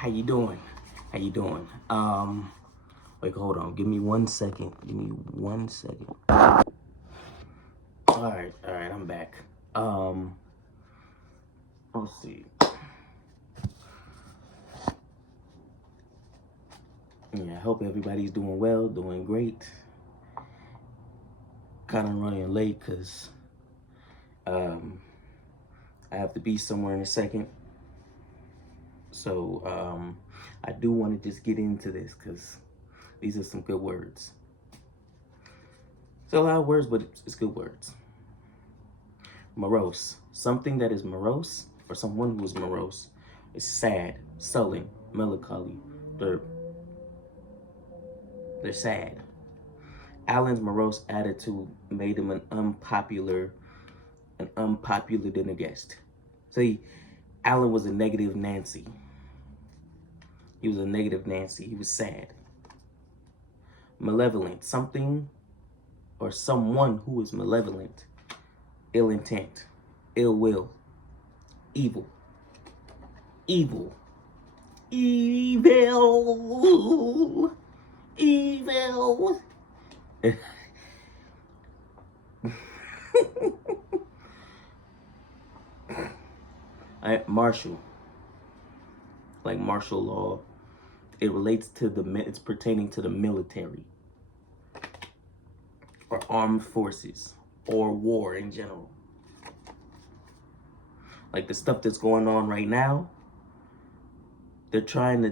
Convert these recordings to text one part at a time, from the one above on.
How you doing? How you doing? Wait, hold on. Give me 1 second. Give me 1 second. All right, I'm back. Let's see. Yeah, I hope everybody's doing well, doing great. Kind of running late because I have to be somewhere in a second. So I do want to just get into this because these are some good words. It's a lot of words, but it's good words. Morose. Something that is morose, or someone who is morose, is sad, sullen, melancholy. They're sad. Alan's morose attitude made him an unpopular dinner guest. See, Alan was a negative Nancy. He was a negative Nancy. He was sad. Malevolent. Something or someone who is malevolent. Ill intent. Ill will. Evil. Evil. Evil. Evil. Martial. Like martial law. It relates to it's pertaining to the military. Or armed forces. Or war in general. Like the stuff that's going on right now, they're trying to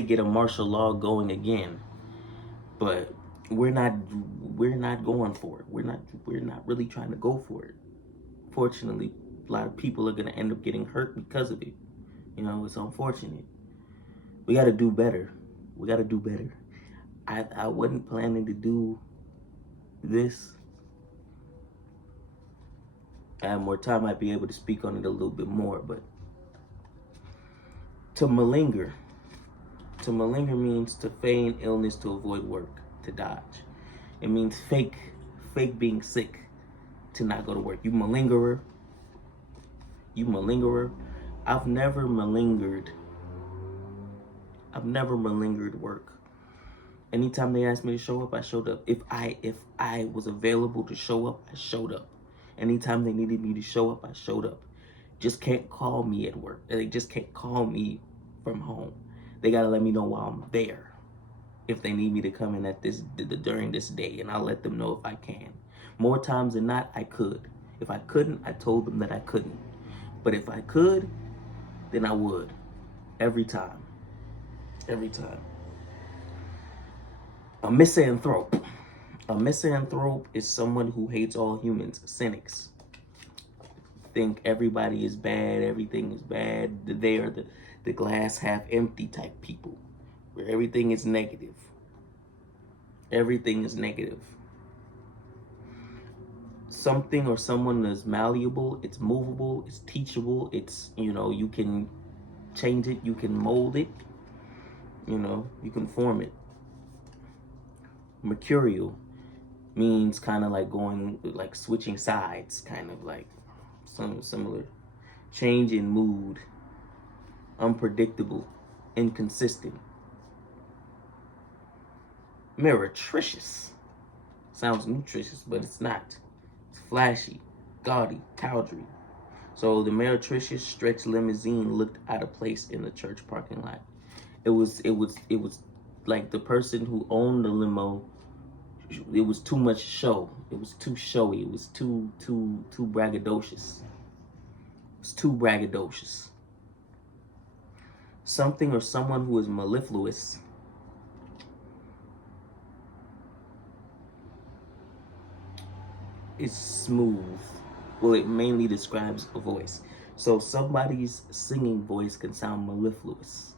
get a martial law going again, but we're not going for it. We're not really trying to go for it. Fortunately, a lot of people are gonna end up getting hurt because of it. You know, it's unfortunate. We got to do better. We got to do better. I wasn't planning to do this. I have more time, I'd be able to speak on it a little bit more, but to malinger means to feign illness to avoid work, to dodge. It means fake being sick to not go to work. You malingerer. I've never malingered work. Anytime they asked me to show up, I showed up. If I was available to show up, I showed up. Anytime they needed me to show up, I showed up. Just can't call me at work. They just can't call me from home. They gotta let me know while I'm there. If they need me to come in during this day, and I'll let them know if I can. More times than not, I could. If I couldn't, I told them that I couldn't. But if I could, then I would. Every time. Every time. A misanthrope. A misanthrope is someone who hates all humans. Cynics. Think everybody is bad, everything is bad. They are the glass half empty type people, where everything is negative. Everything is negative. Something or someone is malleable, it's movable, it's teachable, it's, you can change it, you can mold it, you can form it. Mercurial means kind of like switching sides, kind of like some similar. Change in mood, unpredictable, inconsistent. Meretricious sounds nutritious, but it's not. It's flashy, gaudy, tawdry. So the meretricious stretch limousine looked out of place in the church parking lot. It was like the person who owned the limo. It was too much show. It was too showy. It was too braggadocious. It's too braggadocious. Something or someone who is mellifluous is smooth. Well, it mainly describes a voice. So somebody's singing voice can sound mellifluous.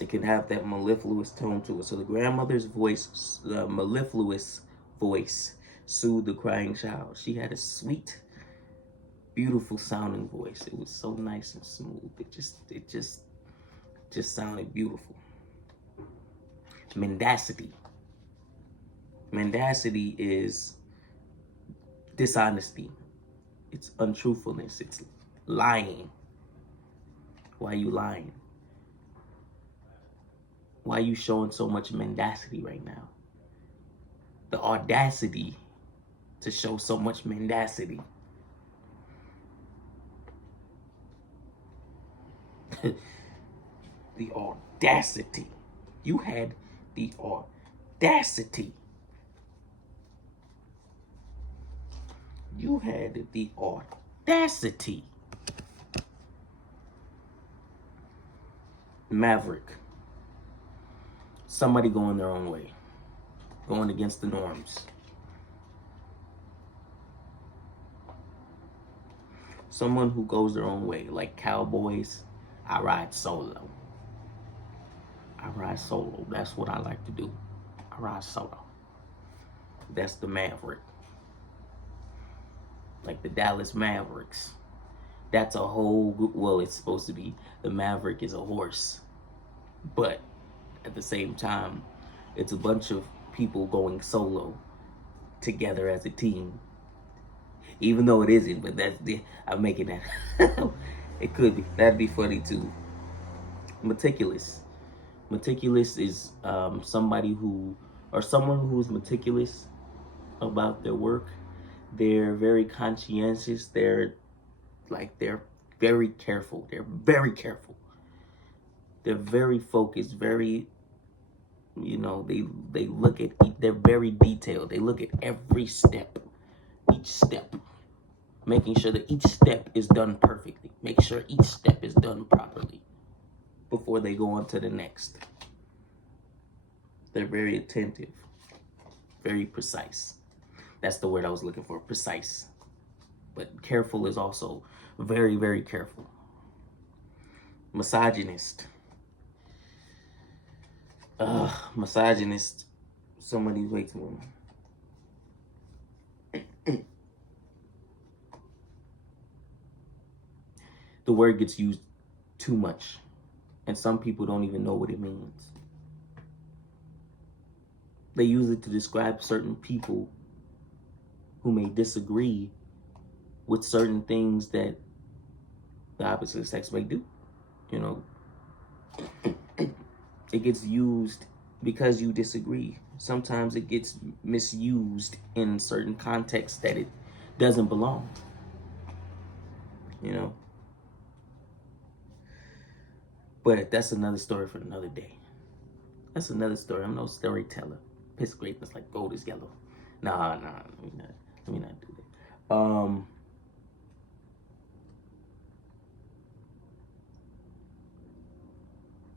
It can have that mellifluous tone to it. So the grandmother's voice, the mellifluous voice, soothed the crying child. She had a sweet, beautiful sounding voice. It was so nice and smooth. It just sounded beautiful. Mendacity. Mendacity is dishonesty. It's untruthfulness. It's lying. Why you lying? Why you showing so much mendacity right now? The audacity to show so much mendacity. The audacity. You had the audacity. You had the audacity. Maverick. Somebody going their own way. Going against the norms. Someone who goes their own way. Like cowboys, I ride solo. I ride solo. That's what I like to do. I ride solo. That's the Maverick. Like the Dallas Mavericks. That's a whole, well, it's supposed to be, the Maverick is a horse. But at the same time, it's a bunch of people going solo together as a team. Even though it isn't, but I'm making that. It could be. That'd be funny too. Meticulous. Meticulous is somebody who, or someone who's meticulous about their work. They're very conscientious. They're very careful. They're very careful. They're very focused. Very, they look at. They're very detailed. They look at every step, each step, making sure that each step is done perfectly. Make sure each step is done properly before they go on to the next. They're very attentive, very precise. That's the word I was looking for, precise. But careful is also very, very careful. Misogynist. Misogynist. Somebody wait to him. The word gets used too much, and some people don't even know what it means. They use it to describe certain people who may disagree with certain things that the opposite sex may do. It gets used because you disagree. Sometimes it gets misused in certain contexts that it doesn't belong. But that's another story for another day. That's another story. I'm no storyteller. Piss greatness like gold is yellow. Nah. Let me not do that.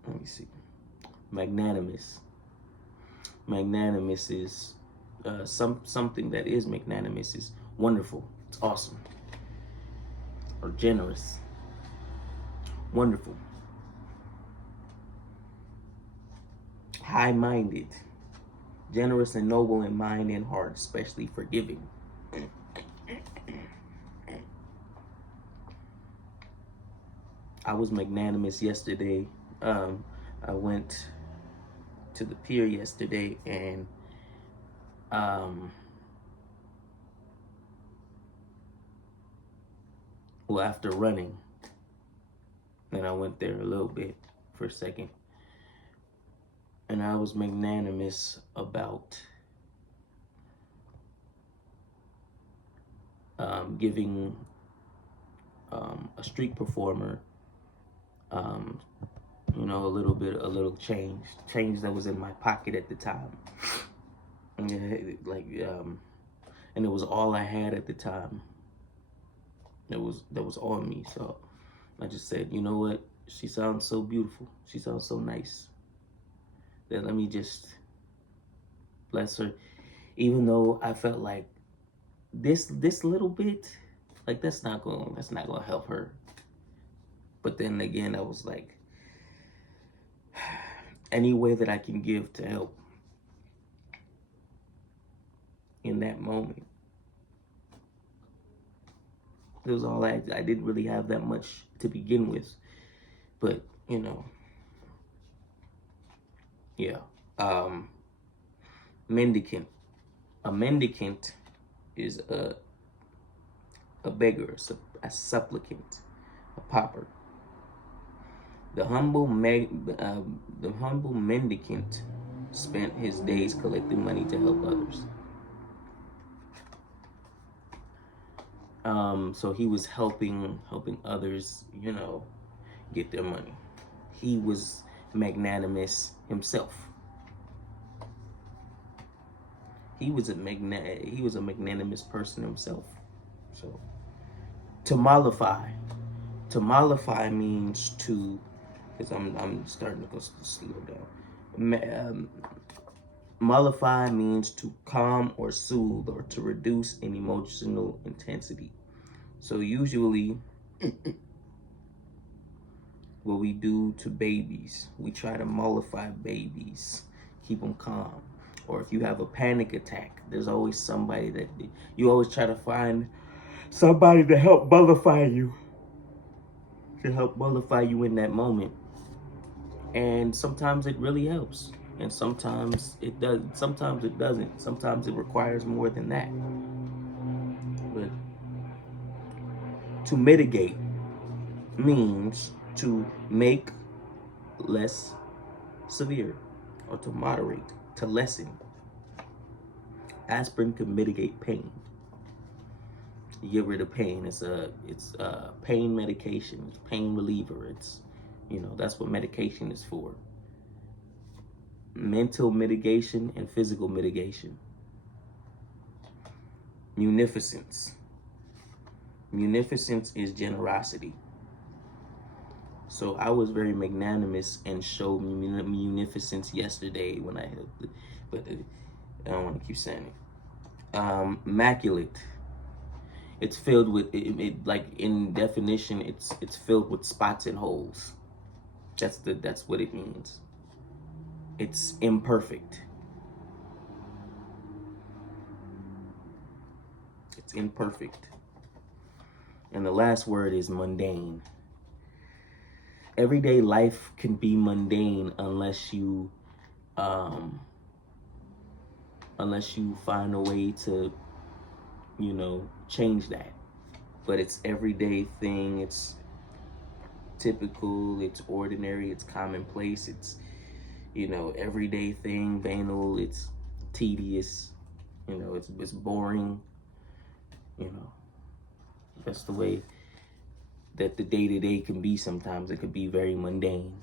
Let me see. Magnanimous. Magnanimous is something that is magnanimous is wonderful. It's awesome. Or generous. Wonderful. High-minded. Generous and noble in mind and heart, especially forgiving. I was magnanimous yesterday. I went to the pier yesterday and after running, and I went there a little bit for a second, and I was magnanimous about giving a street performer a little change that was in my pocket at the time. And it was all I had at the time. That was on me. So I just said, you know what? She sounds so beautiful. She sounds so nice. That let me just bless her. Even though I felt like this little bit, like that's not gonna help her. But then again, I was like, any way that I can give to help in that moment. It was all I didn't really have that much to begin with. But, yeah. Mendicant. A mendicant is a beggar, a supplicant, a pauper. The humble mendicant spent his days collecting money to help others. So he was helping others, get their money. He was magnanimous himself. He was a magnanimous person himself. So to mollify means to, because I'm starting to go slow down. Mollify means to calm or soothe or to reduce an emotional intensity. So usually what we do to babies, we try to mollify babies, keep them calm. Or if you have a panic attack, there's always somebody that you always try to find somebody to help mollify you, in that moment. And sometimes it really helps, and sometimes it does. Sometimes it doesn't. Sometimes it requires more than that. But to mitigate means to make less severe, or to moderate, to lessen. Aspirin can mitigate pain. You get rid of pain. It's a pain medication. It's pain reliever. It's, that's what medication is for. Mental mitigation and physical mitigation. Munificence. Munificence is generosity. So I was very magnanimous and showed munificence yesterday when I had, but I don't want to keep saying it. Immaculate. It's filled with like in definition, it's filled with spots and holes. That's what it means. It's imperfect. It's imperfect. And the last word is mundane. Everyday life can be mundane unless you find a way to, change that. But it's everyday thing. It's typical. It's ordinary. It's commonplace. It's, everyday thing. Banal. It's tedious. It's boring. That's the way that the day-to-day can be sometimes. It could be very mundane.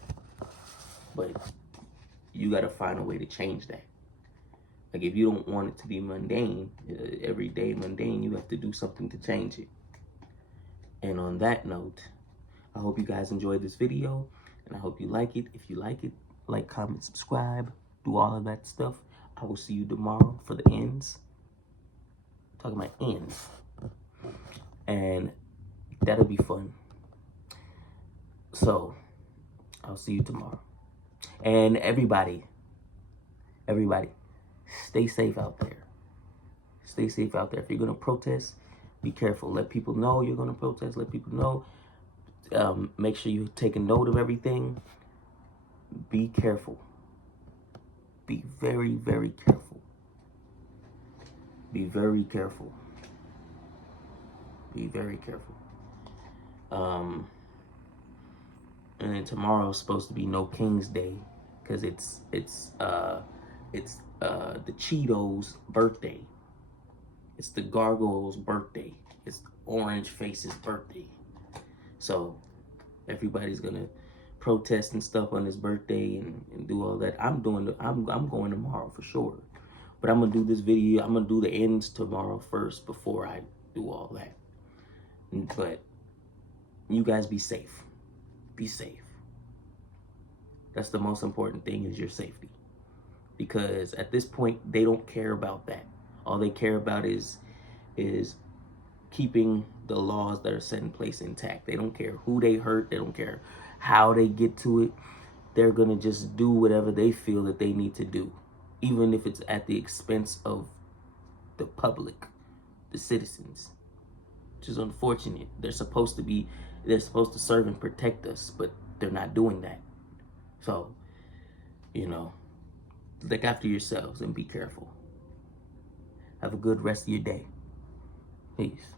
But you got to find a way to change that. Like, if you don't want it to be mundane, everyday mundane, you have to do something to change it. And on that note, I hope you guys enjoyed this video, and I hope you like it. If you like it, like, comment, subscribe, do all of that stuff. I will see you tomorrow for the ends. I'm talking about ends. And that'll be fun. So, I'll see you tomorrow. And everybody, stay safe out there. Stay safe out there. If you're going to protest, be careful. Let people know you're going to protest. Let people know. Make sure you take a note of everything. Be careful. Be very, very careful. Be very careful. Be very careful. And then tomorrow is supposed to be No King's Day, because it's the Cheetos birthday. It's the Gargoyle's birthday. It's Orange Face's birthday. So everybody's gonna protest and stuff on his birthday and do all that. I'm going tomorrow for sure. But I'm gonna do this video. I'm gonna do the ends tomorrow first before I do all that. But you guys be safe. Be safe. That's the most important thing, is your safety. Because at this point, they don't care about that. All they care about is keeping the laws that are set in place intact. They don't care who they hurt. They don't care how they get to it. They're going to just do whatever they feel that they need to do, even if it's at the expense of the public, the citizens, which is unfortunate. They're supposed to serve and protect us, but they're not doing that. So, look after yourselves and be careful. Have a good rest of your day. Peace.